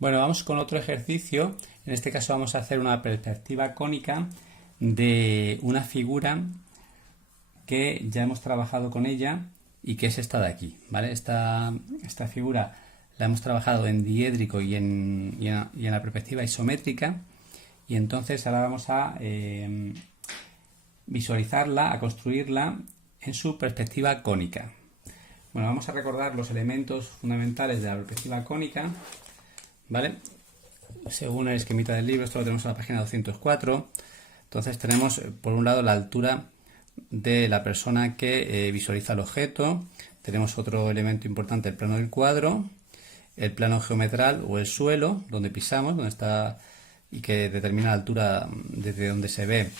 Bueno, vamos con otro ejercicio. En este caso vamos a hacer una perspectiva cónica de una figura que ya hemos trabajado con ella y que es esta de aquí, ¿vale? Esta figura la hemos trabajado en diédrico y en la perspectiva isométrica, y entonces ahora vamos a visualizarla, a construirla en su perspectiva cónica. Bueno, vamos a recordar los elementos fundamentales de la perspectiva cónica, ¿vale? Según el esquemita del libro, esto lo tenemos en la página 204. Entonces tenemos, por un lado, la altura de la persona que visualiza el objeto. Tenemos otro elemento importante, el plano del cuadro, el plano geometral o el suelo, donde pisamos, donde está, y que determina la altura desde donde se ve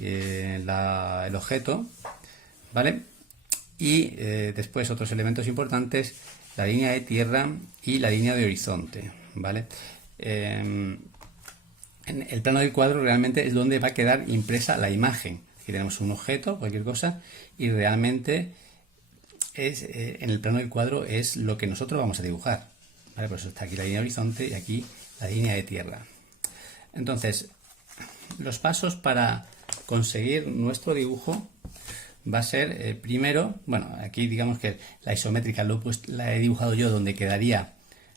el objeto, ¿vale? Y después otros elementos importantes, la línea de tierra y la línea de horizonte, ¿vale? En el plano del cuadro realmente es donde va a quedar impresa la imagen. Aquí tenemos un objeto, cualquier cosa, y realmente en el plano del cuadro es lo que nosotros vamos a dibujar, ¿vale? Por eso está aquí la línea de horizonte y aquí la línea de tierra. Entonces, los pasos para conseguir nuestro dibujo va a ser primero, bueno, aquí digamos que la isométrica la he dibujado yo donde quedaría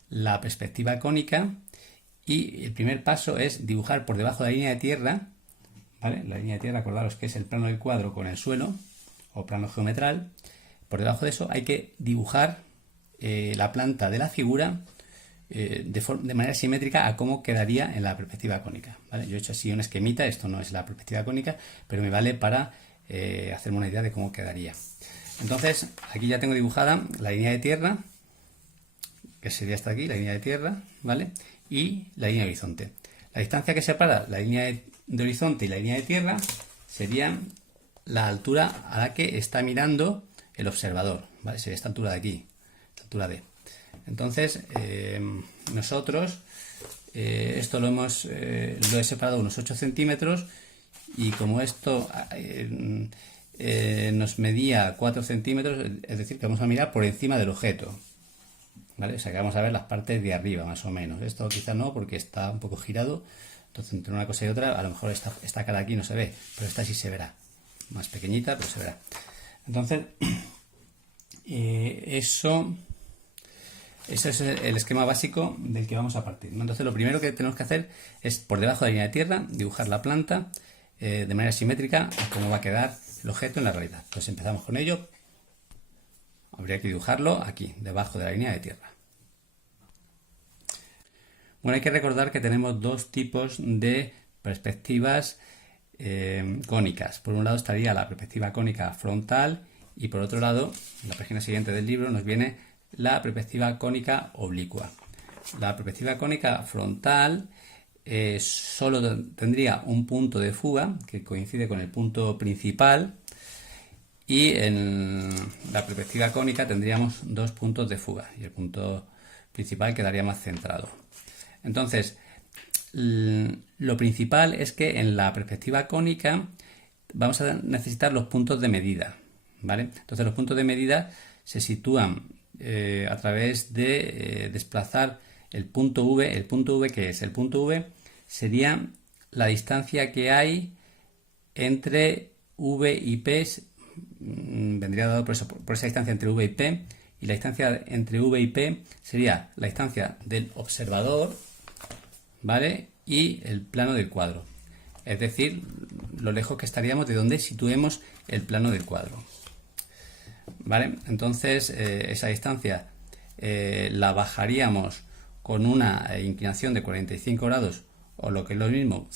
la perspectiva cónica, y el primer paso es dibujar por debajo de la línea de tierra, ¿vale? La línea de tierra, acordaros que es el plano del cuadro con el suelo o plano geometral. Por debajo de eso hay que dibujar la planta de la figura de manera simétrica a cómo quedaría en la perspectiva cónica, ¿vale? Yo he hecho así un esquemita, esto no es la perspectiva cónica, pero me vale para hacerme una idea de cómo quedaría. Entonces, aquí ya tengo dibujada la línea de tierra, que sería hasta aquí, la línea de tierra, ¿vale? Y la línea de horizonte. La distancia que separa la línea de horizonte y la línea de tierra sería la altura a la que está mirando el observador, ¿vale? Sería esta altura de aquí, esta altura D. Entonces, nosotros esto lo he separado unos 8 centímetros, y como esto nos medía 4 centímetros, es decir, que vamos a mirar por encima del objeto, ¿vale? O sea que vamos a ver las partes de arriba, más o menos. Esto quizá no, porque está un poco girado, entonces entre una cosa y otra, a lo mejor esta cara aquí no se ve, pero esta sí se verá. Más pequeñita, pero se verá. Entonces, ese es el esquema básico del que vamos a partir, ¿no? Entonces, lo primero que tenemos que hacer es, por debajo de la línea de tierra, dibujar la planta de manera simétrica a cómo va a quedar el objeto en la realidad. Entonces, empezamos con ello. Habría que dibujarlo aquí, debajo de la línea de tierra. Bueno, hay que recordar que tenemos dos tipos de perspectivas cónicas. Por un lado estaría la perspectiva cónica frontal, y por otro lado, en la página siguiente del libro nos viene la perspectiva cónica oblicua. La perspectiva cónica frontal solo tendría un punto de fuga que coincide con el punto principal, y en la perspectiva cónica tendríamos dos puntos de fuga y el punto principal quedaría más centrado. Entonces, lo principal es que en la perspectiva cónica vamos a necesitar los puntos de medida, ¿vale? Entonces, los puntos de medida se sitúan a través de desplazar el punto V. ¿El punto V qué es? El punto V sería la distancia que hay entre V y P, vendría dado por esa distancia entre V y P, y la distancia entre V y P sería la distancia del observador, ¿vale? Y el plano del cuadro, es decir, lo lejos que estaríamos de donde situemos el plano del cuadro, ¿vale? Entonces, esa distancia la bajaríamos con una inclinación de 45 grados, o lo que es lo mismo,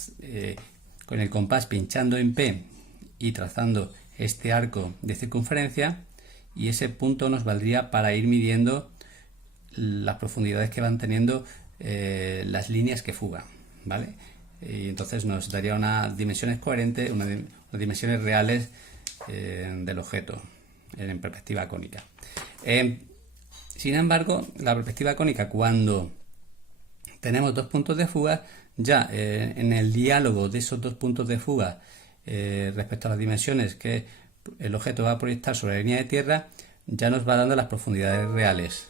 con el compás pinchando en P y trazando este arco de circunferencia, y ese punto nos valdría para ir midiendo las profundidades que van teniendo las líneas que fugan, ¿vale? Y entonces nos daría unas dimensiones coherentes, unas dimensiones reales del objeto en perspectiva cónica. Sin embargo, la perspectiva cónica, cuando tenemos dos puntos de fuga, ya en el diálogo de esos dos puntos de fuga respecto a las dimensiones que el objeto va a proyectar sobre la línea de tierra, ya nos va dando las profundidades reales,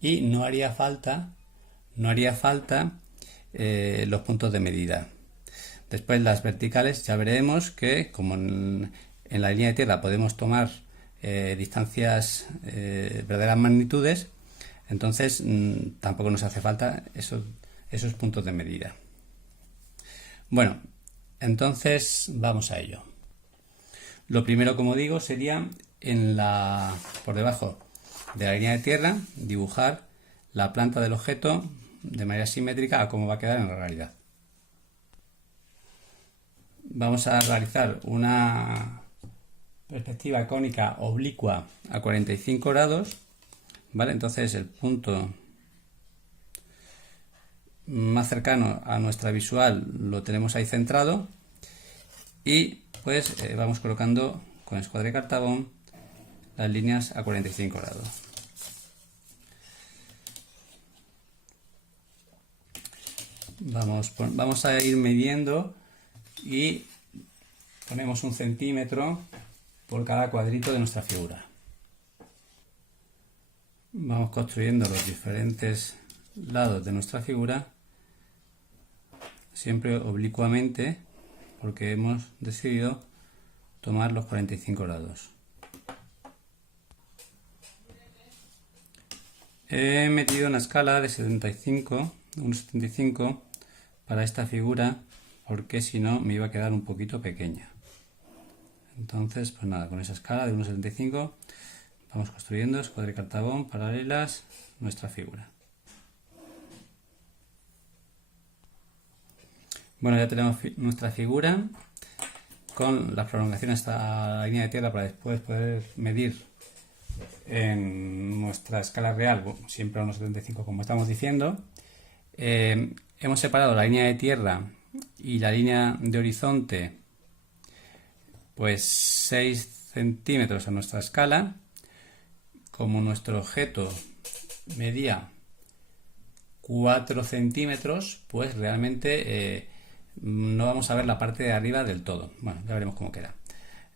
y no haría falta no haría falta los puntos de medida. Después las verticales ya veremos que como en la línea de tierra podemos tomar distancias, verdaderas magnitudes, entonces tampoco nos hace falta esos puntos de medida. Bueno, entonces vamos a ello. Lo primero, como digo, sería por debajo de la línea de tierra dibujar la planta del objeto de manera simétrica a cómo va a quedar en la realidad. Vamos a realizar una perspectiva cónica oblicua a 45 grados, ¿vale? Entonces el punto más cercano a nuestra visual lo tenemos ahí centrado y pues vamos colocando con escuadra de cartabón las líneas a 45 grados. Vamos a ir midiendo y ponemos 1 centímetro por cada cuadrito de nuestra figura. Vamos construyendo los diferentes lados de nuestra figura, siempre oblicuamente, porque hemos decidido tomar los 45 grados. He metido una escala de 1,75 para esta figura, porque si no me iba a quedar un poquito pequeña. Entonces, pues nada, con esa escala de 1,75 vamos construyendo escuadra de cartabón paralelas nuestra figura. Bueno, ya tenemos nuestra figura con las prolongaciones hasta la línea de tierra para después poder medir en nuestra escala real, siempre a 1,75 como estamos diciendo. Hemos separado la línea de tierra y la línea de horizonte pues 6 centímetros a nuestra escala. Como nuestro objeto medía 4 centímetros, pues realmente no vamos a ver la parte de arriba del todo. Bueno, ya veremos cómo queda.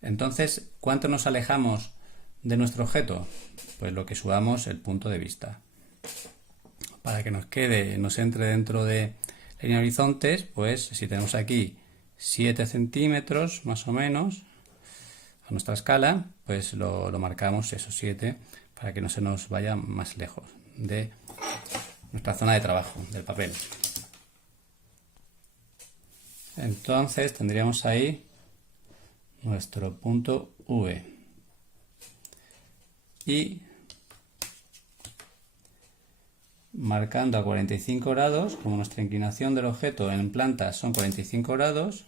Entonces, ¿cuánto nos alejamos de nuestro objeto? Pues lo que subamos el punto de vista. Para que nos entre dentro de la línea de horizontes, pues si tenemos aquí 7 centímetros más o menos a nuestra escala, pues lo marcamos esos 7 para que no se nos vaya más lejos de nuestra zona de trabajo, del papel. Entonces tendríamos ahí nuestro punto V. Y marcando a 45 grados, como nuestra inclinación del objeto en planta son 45 grados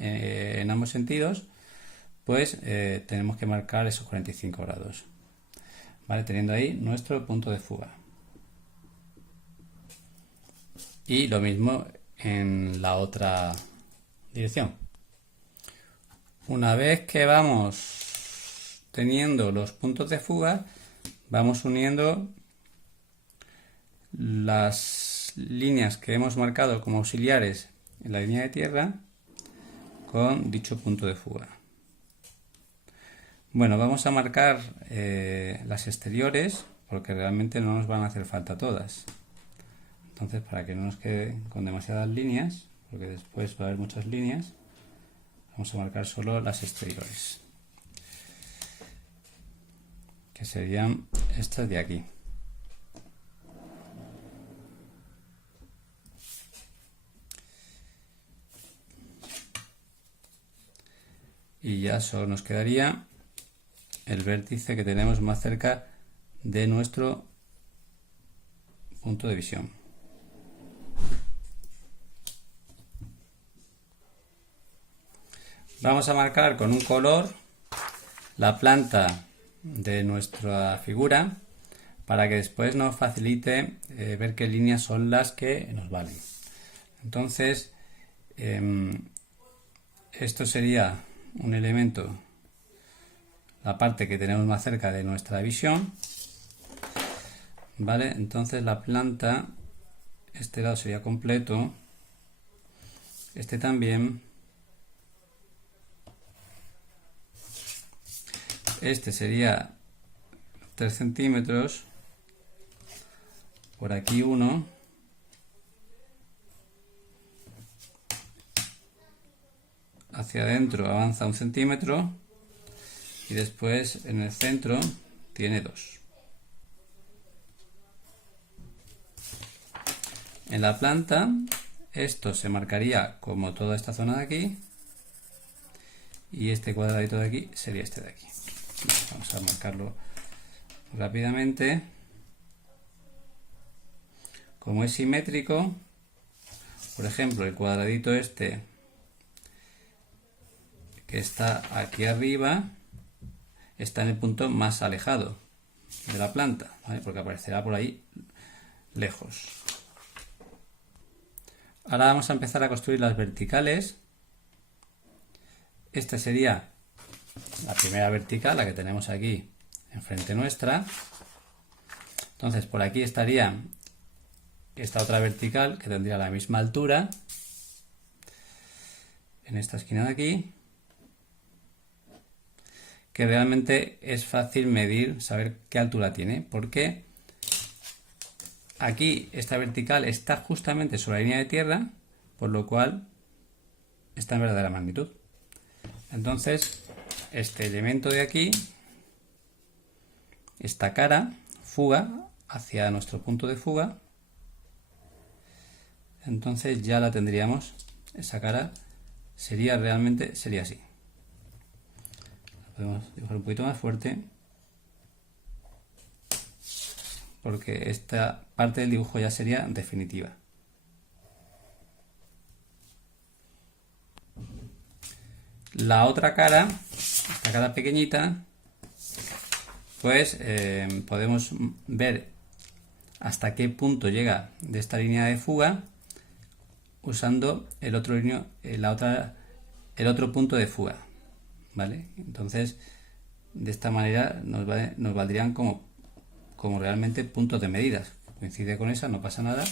en ambos sentidos, pues tenemos que marcar esos 45 grados, ¿vale? Teniendo ahí nuestro punto de fuga. Y lo mismo en la otra dirección. Una vez que vamos teniendo los puntos de fuga, vamos uniendo las líneas que hemos marcado como auxiliares en la línea de tierra con dicho punto de fuga. Bueno, vamos a marcar las exteriores porque realmente no nos van a hacer falta todas. Entonces, para que no nos quede con demasiadas líneas, porque después va a haber muchas líneas, vamos a marcar solo las exteriores, que serían estas de aquí. Y ya solo nos quedaría el vértice que tenemos más cerca de nuestro punto de visión. Vamos a marcar con un color la planta de nuestra figura para que después nos facilite ver qué líneas son las que nos valen. Entonces, esto sería un elemento, la parte que tenemos más cerca de nuestra visión, ¿vale? Entonces la planta, este lado sería completo, este también, este sería 3 centímetros, por aquí 1 hacia adentro avanza 1 centímetro y después en el centro tiene 2. En la planta esto se marcaría como toda esta zona de aquí y este cuadradito de aquí sería este de aquí. Vamos a marcarlo rápidamente. Como es simétrico, por ejemplo, el cuadradito este que está aquí arriba está en el punto más alejado de la planta, ¿vale? Porque aparecerá por ahí lejos. Ahora vamos a empezar a construir las verticales. Esta sería la primera vertical, la que tenemos aquí enfrente nuestra. Entonces por aquí estaría esta otra vertical que tendría la misma altura en esta esquina de aquí, que realmente es fácil medir, saber qué altura tiene, porque aquí esta vertical está justamente sobre la línea de tierra, por lo cual está en verdadera magnitud. Entonces este elemento de aquí, esta cara, fuga hacia nuestro punto de fuga, entonces ya la tendríamos, esa cara sería así. La podemos dibujar un poquito más fuerte, porque esta parte del dibujo ya sería definitiva. La otra cara, esta cara pequeñita, pues podemos ver hasta qué punto llega de esta línea de fuga usando el otro punto de fuga, ¿vale? Entonces de esta manera nos valdrían como realmente puntos de medidas. Coincide con esa, no pasa nada,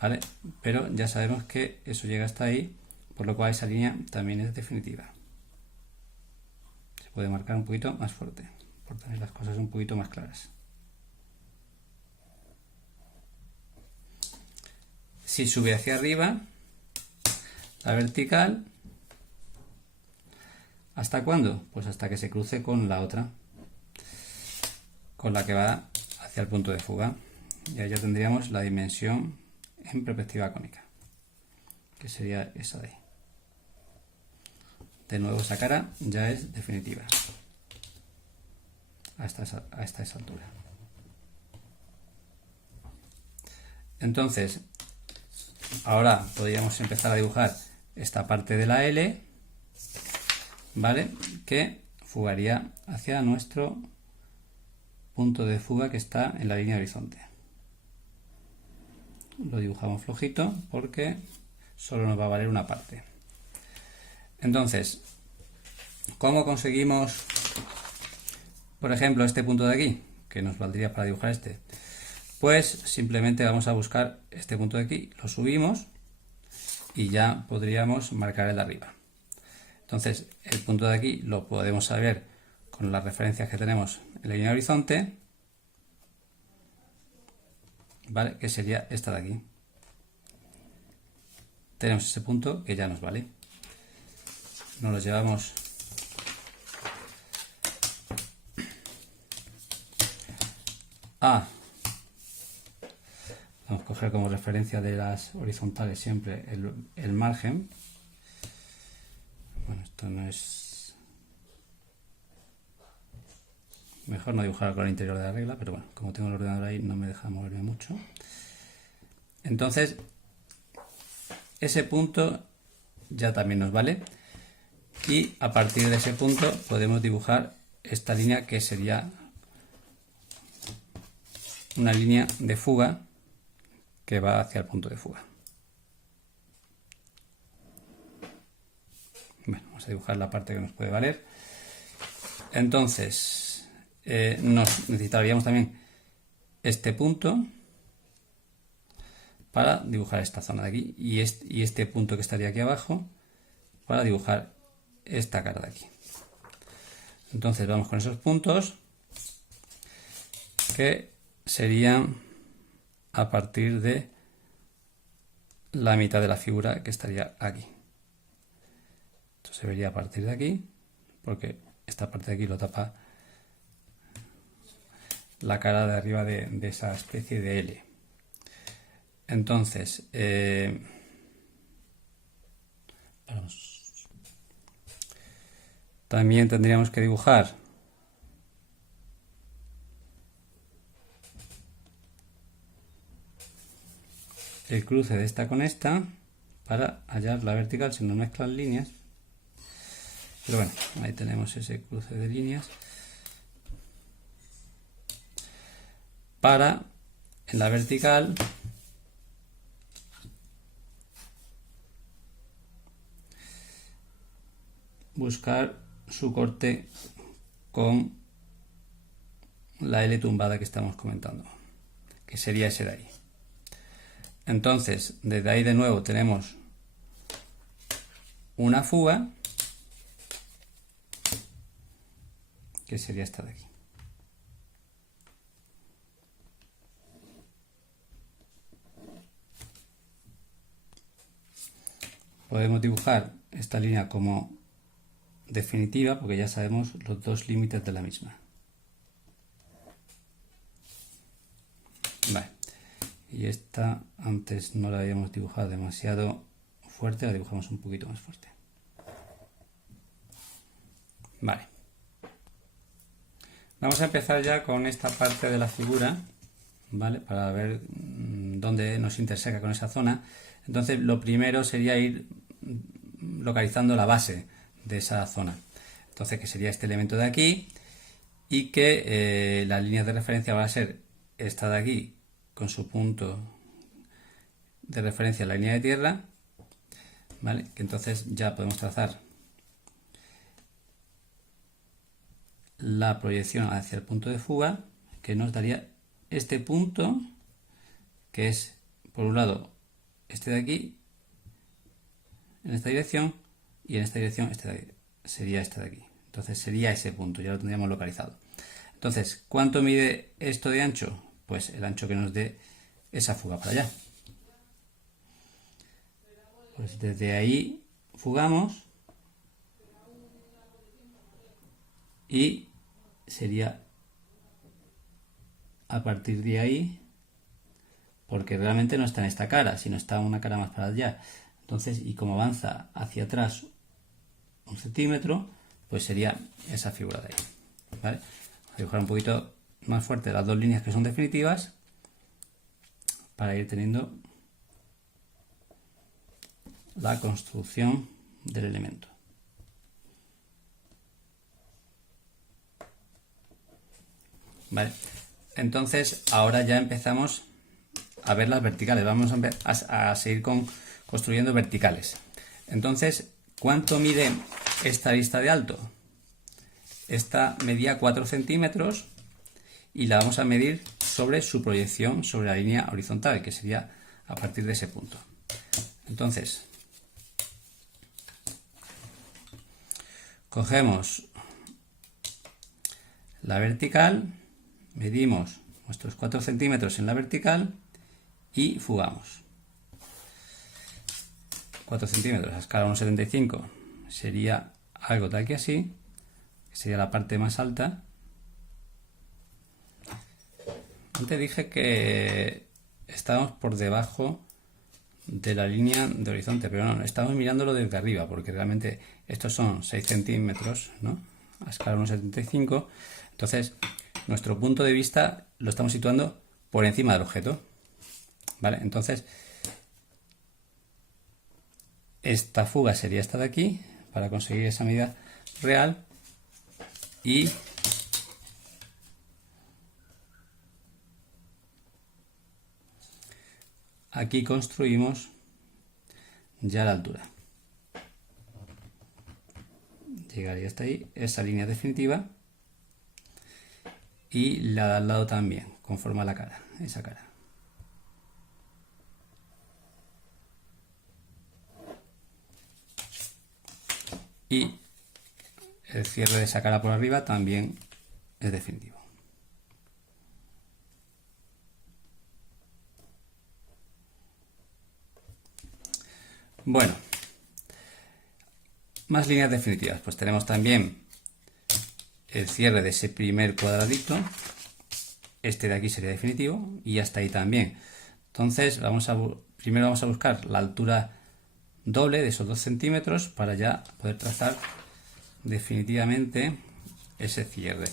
¿vale? Pero ya sabemos que eso llega hasta ahí, por lo cual esa línea también es definitiva. Se puede marcar un poquito más fuerte, por tener las cosas un poquito más claras. Si sube hacia arriba, la vertical, ¿hasta cuándo? Pues hasta que se cruce con la otra, con la que va hacia el punto de fuga. Y ahí ya tendríamos la dimensión en perspectiva cónica, que sería esa de ahí. De nuevo esa cara ya es definitiva hasta esa altura. Entonces ahora podríamos empezar a dibujar esta parte de la L, ¿vale? Que fugaría hacia nuestro punto de fuga que está en la línea de horizonte. Lo dibujamos flojito porque solo nos va a valer una parte. Entonces, ¿cómo conseguimos, por ejemplo, este punto de aquí, que nos valdría para dibujar este? Pues simplemente vamos a buscar este punto de aquí, lo subimos y ya podríamos marcar el de arriba. Entonces, el punto de aquí lo podemos saber con las referencias que tenemos en la línea de horizonte, ¿vale? Que sería esta de aquí. Tenemos ese punto que ya nos vale. Nos lo llevamos a... Vamos a coger como referencia de las horizontales siempre el margen. Bueno, esto no es... Mejor no dibujar con el interior de la regla, pero bueno, como tengo el ordenador ahí no me deja moverme mucho. Entonces, ese punto ya también nos vale. Y a partir de ese punto podemos dibujar esta línea que sería una línea de fuga que va hacia el punto de fuga. Bueno, vamos a dibujar la parte que nos puede valer. Entonces, necesitaríamos también este punto para dibujar esta zona de aquí y este punto que estaría aquí abajo para dibujar esta cara de aquí. Entonces vamos con esos puntos que serían a partir de la mitad de la figura que estaría aquí. Esto se vería a partir de aquí, porque esta parte de aquí lo tapa la cara de arriba de esa especie de L. Entonces, también tendríamos que dibujar el cruce de esta con esta para hallar la vertical si no mezclan líneas. Pero bueno, ahí tenemos ese cruce de líneas para en la vertical buscar su corte con la L tumbada que estamos comentando, que sería ese de ahí. Entonces, desde ahí de nuevo tenemos una fuga, que sería esta de aquí. Podemos dibujar esta línea como definitiva porque ya sabemos los dos límites de la misma. Vale. Y esta antes no la habíamos dibujado demasiado fuerte, la dibujamos un poquito más fuerte. Vale. Vamos a empezar ya con esta parte de la figura, ¿vale? Para ver dónde nos interseca con esa zona. Entonces lo primero sería ir localizando la base de esa zona. Entonces que sería este elemento de aquí y que las líneas de referencia van a ser esta de aquí con su punto de referencia en la línea de tierra, ¿vale? Que entonces ya podemos trazar la proyección hacia el punto de fuga, que nos daría este punto, que es por un lado este de aquí, en esta dirección, y en esta dirección este de aquí, sería este de aquí. Entonces sería ese punto, ya lo tendríamos localizado. Entonces, ¿cuánto mide esto de ancho? Pues el ancho que nos dé esa fuga para allá. Pues desde ahí fugamos y sería a partir de ahí, porque realmente no está en esta cara, sino está una cara más para allá. Entonces, y como avanza hacia atrás 1 centímetro, pues sería esa figura de ahí, ¿vale? Voy a dibujar un poquito más fuerte las dos líneas que son definitivas para ir teniendo la construcción del elemento. Vale, entonces ahora ya empezamos a ver las verticales, vamos a seguir construyendo verticales. Entonces, ¿cuánto mide esta lista de alto? Esta medía 4 centímetros y la vamos a medir sobre su proyección sobre la línea horizontal, que sería a partir de ese punto. Entonces, cogemos la vertical, medimos nuestros 4 centímetros en la vertical y fugamos. 4 centímetros a escala 1,75 sería algo tal que así, que sería la parte más alta. Antes dije que estábamos por debajo de la línea de horizonte, pero no, estamos mirándolo desde arriba, porque realmente estos son 6 centímetros, ¿no? A escala 1,75. Entonces, nuestro punto de vista lo estamos situando por encima del objeto, ¿vale? Entonces, esta fuga sería esta de aquí, para conseguir esa medida real, y aquí construimos ya la altura. Llegaría hasta ahí, esa línea definitiva, y la de al lado también, conforma la cara, esa cara. Y el cierre de esa cara por arriba también es definitivo. Bueno, Más líneas definitivas. Pues tenemos también el cierre de ese primer cuadradito. Este de aquí sería definitivo y hasta ahí también. Entonces primero vamos a buscar la altura doble de esos 2 centímetros para ya poder trazar definitivamente ese cierre.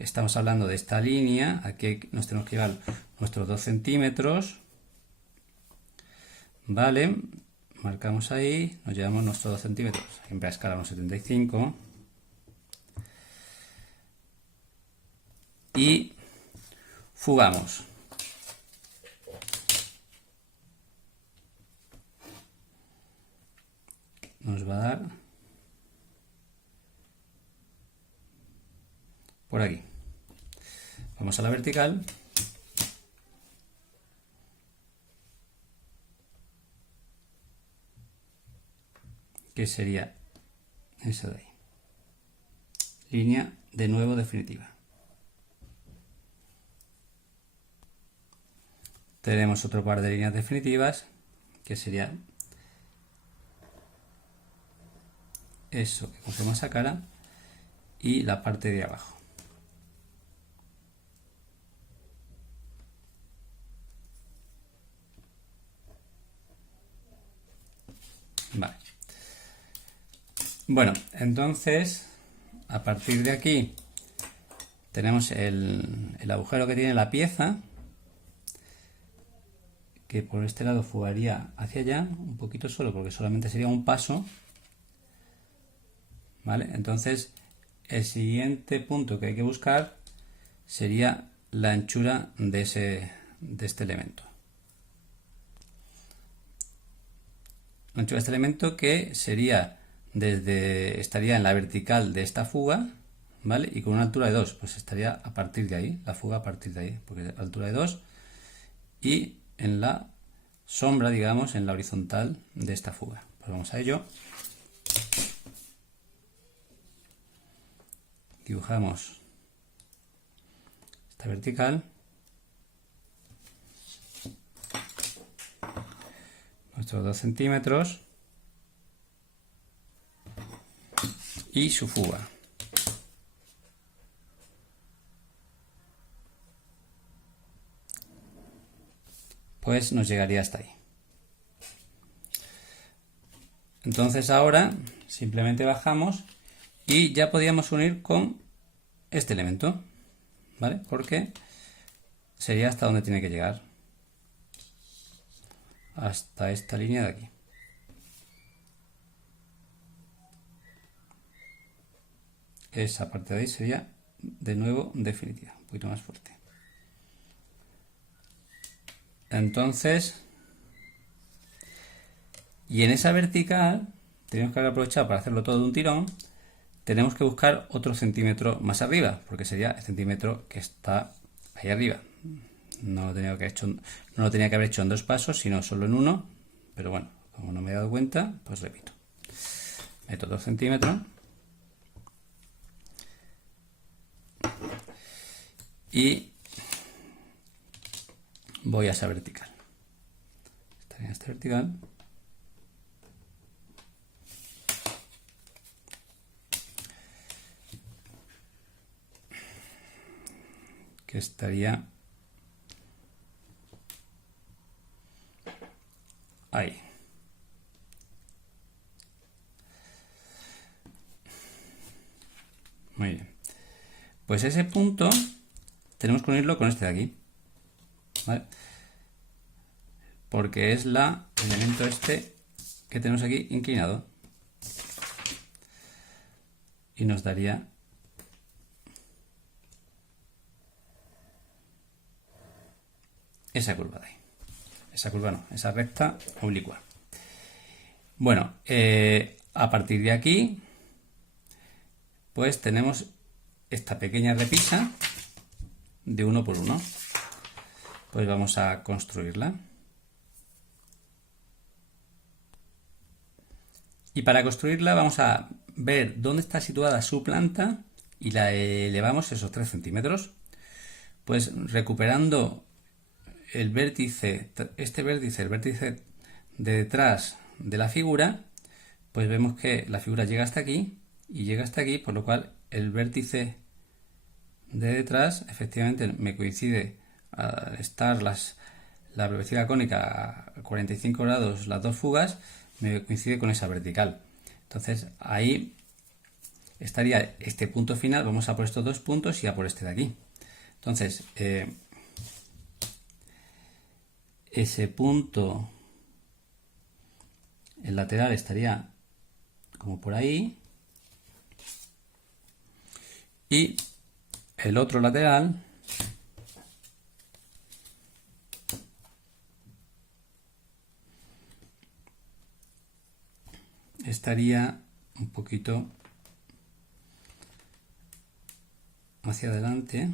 Estamos hablando de esta línea. Aquí nos tenemos que llevar nuestros 2 centímetros. Vale, marcamos ahí, nos llevamos nuestros 2 centímetros, siempre a escala 1,75 y fugamos. Nos va a dar por aquí. Vamos a la vertical. Que sería esa de ahí. Línea de nuevo definitiva. Tenemos otro par de líneas definitivas que sería eso que cogemos esa cara y la parte de abajo. Vale. Bueno, entonces a partir de aquí tenemos el agujero que tiene la pieza, que por este lado fugaría hacia allá un poquito solo porque solamente sería un paso. ¿Vale? Entonces el siguiente punto que hay que buscar sería la anchura de este elemento. La anchura de este elemento que sería estaría en la vertical de esta fuga, ¿vale? Y con una altura de 2, pues estaría a partir de ahí, la fuga a partir de ahí, porque es altura de 2 y en la sombra, digamos, en la horizontal de esta fuga. Pues vamos a ello. Dibujamos esta vertical, nuestros 2 centímetros y su fuga. Pues nos llegaría hasta ahí. Entonces ahora simplemente bajamos y ya podríamos unir con este elemento, ¿vale? Porque sería hasta donde tiene que llegar. Hasta esta línea de aquí. Esa parte de ahí sería de nuevo definitiva, un poquito más fuerte. Entonces, y en esa vertical tenemos que aprovechar para hacerlo todo de un tirón. Tenemos que buscar otro centímetro más arriba, porque sería el centímetro que está ahí arriba. No lo tenía que haber hecho en 2 pasos, sino solo en uno. Pero bueno, como no me he dado cuenta, pues repito. Meto 2 centímetros. Y voy a esa vertical. Estaría en esta vertical. Que estaría ahí. Muy bien. Pues ese punto tenemos que unirlo con este de aquí, ¿vale? Porque es el elemento este que tenemos aquí inclinado. Y nos daría esa curva de ahí. Esa curva no, esa recta oblicua. Bueno, a partir de aquí, pues tenemos esta pequeña repisa de 1 por 1. Pues vamos a construirla. Y para construirla vamos a ver dónde está situada su planta y la elevamos esos 3 centímetros. Pues recuperando el vértice, el vértice de detrás de la figura, pues vemos que la figura llega hasta aquí y llega hasta aquí, por lo cual el vértice de detrás efectivamente me coincide al estar la perspectiva cónica a 45 grados, las dos fugas, me coincide con esa vertical. Entonces ahí estaría este punto final, vamos a por estos dos puntos y a por este de aquí. Entonces, ese punto, el lateral estaría como por ahí, y el otro lateral estaría un poquito hacia adelante,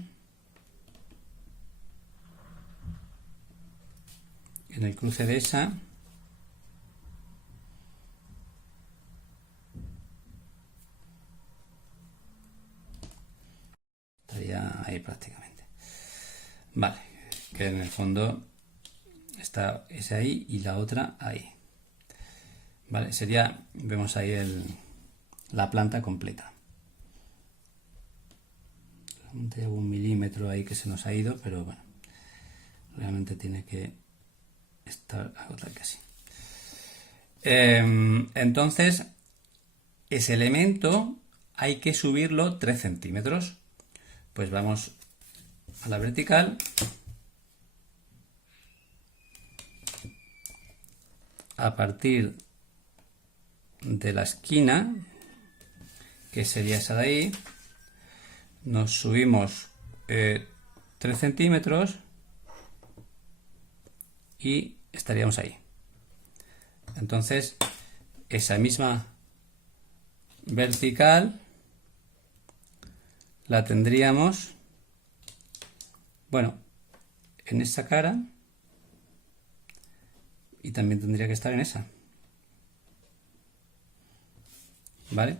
en el cruce de esa, estaría ahí prácticamente. Vale, que en el fondo está ese ahí y la otra ahí. Vale, sería, vemos ahí la planta completa. Hay un milímetro ahí que se nos ha ido, pero bueno, realmente tiene que estar algo tal que así. Entonces, ese elemento hay que subirlo 3 centímetros. Pues vamos a la vertical, a partir de la esquina, que sería esa de ahí, nos subimos 3 centímetros y estaríamos ahí. Entonces, esa misma vertical la tendríamos, bueno, en esta cara, y también tendría que estar en esa. ¿Vale?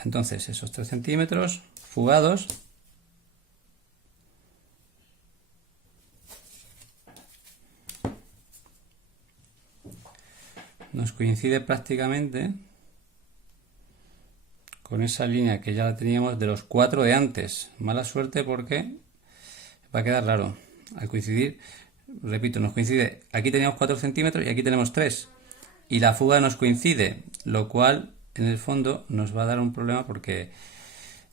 Entonces, esos 3 centímetros fugados nos coincide prácticamente con esa línea que ya la teníamos de los 4 de antes. Mala suerte porque va a quedar raro al coincidir. Repito, nos coincide, aquí teníamos 4 centímetros y aquí tenemos 3, y la fuga nos coincide, lo cual en el fondo nos va a dar un problema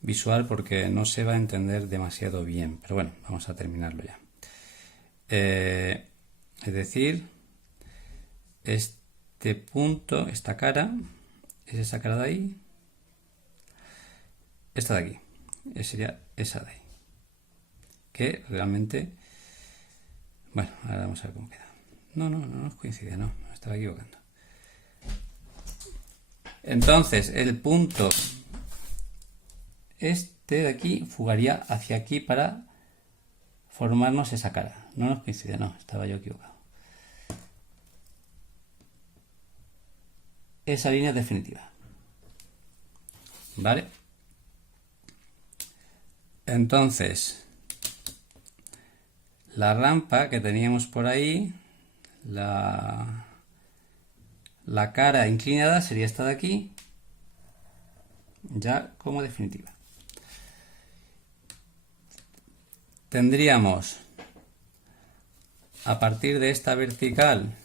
visual, porque no se va a entender demasiado bien, pero bueno, vamos a terminarlo ya. Es decir, este punto, esta cara, es esa cara de ahí, esta de aquí, sería esa de ahí, que realmente, bueno, ahora vamos a ver cómo queda. No nos coincide, no, me estaba equivocando. Entonces, el punto este de aquí fugaría hacia aquí para formarnos esa cara. No nos coincide, no, estaba yo equivocado. Esa línea es definitiva. ¿Vale? Entonces, la rampa que teníamos por ahí, la cara inclinada sería esta de aquí, ya como definitiva. Tendríamos, a partir de esta vertical,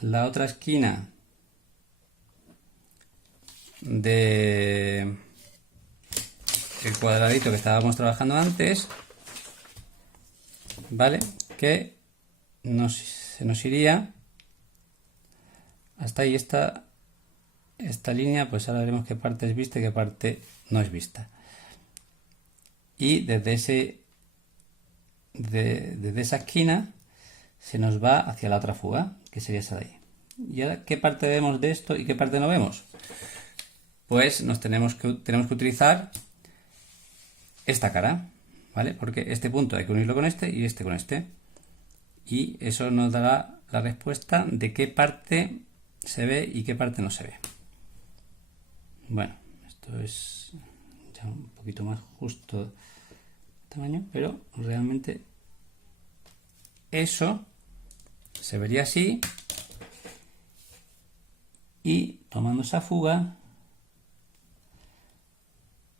la otra esquina de el cuadradito que estábamos trabajando antes, ¿vale? Que se nos iría hasta ahí esta línea, pues ahora veremos qué parte es vista y qué parte no es vista. Y desde esa esquina se nos va hacia la otra fuga, que sería esa de ahí. ¿Y ahora qué parte vemos de esto y qué parte no vemos? Pues tenemos que utilizar esta cara, ¿vale? Porque este punto hay que unirlo con este y este con este. Y eso nos dará la respuesta de qué parte se ve y qué parte no se ve. Bueno, esto es ya un poquito más justo de tamaño, pero realmente eso se vería así, y tomando esa fuga,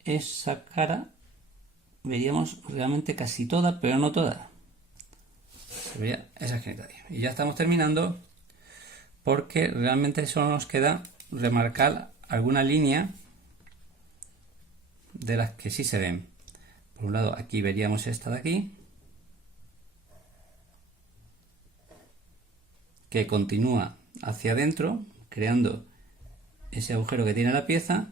esa cara veríamos realmente casi toda, pero no toda. Se vería esa esquinita ahí. Y ya estamos terminando, porque realmente solo nos queda remarcar alguna línea de las que sí se ven. Por un lado, aquí veríamos esta de aquí, que continúa hacia adentro, creando ese agujero que tiene la pieza.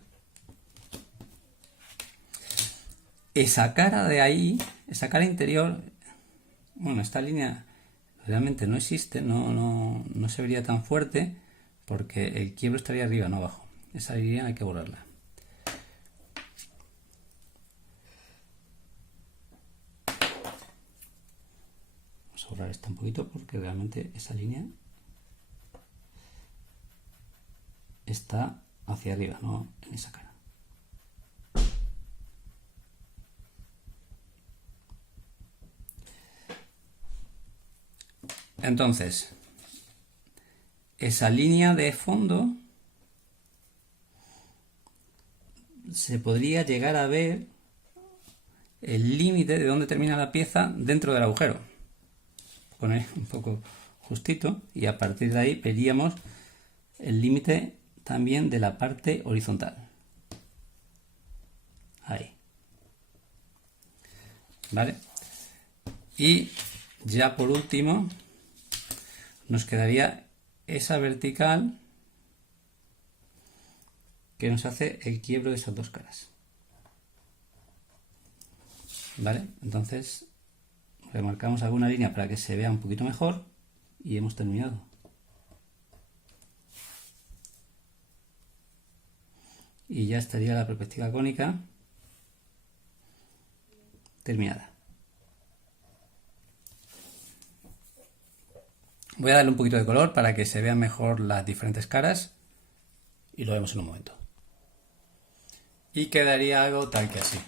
Esa cara de ahí, esa cara interior, bueno, esta línea realmente no existe, no se vería tan fuerte, porque el quiebro estaría arriba, no abajo. Esa línea hay que borrarla. Vamos a borrar esta un poquito, porque realmente esa línea está hacia arriba, no en esa cara. Entonces, esa línea de fondo se podría llegar a ver el límite de dónde termina la pieza dentro del agujero. Poner un poco justito, y a partir de ahí veríamos el límite también de la parte horizontal. Ahí. ¿Vale? Y ya por último nos quedaría esa vertical que nos hace el quiebro de esas dos caras. ¿Vale? Entonces remarcamos alguna línea para que se vea un poquito mejor y hemos terminado. Y ya estaría la perspectiva cónica terminada. Voy a darle un poquito de color para que se vean mejor las diferentes caras y lo vemos en un momento. Y quedaría algo tal que así.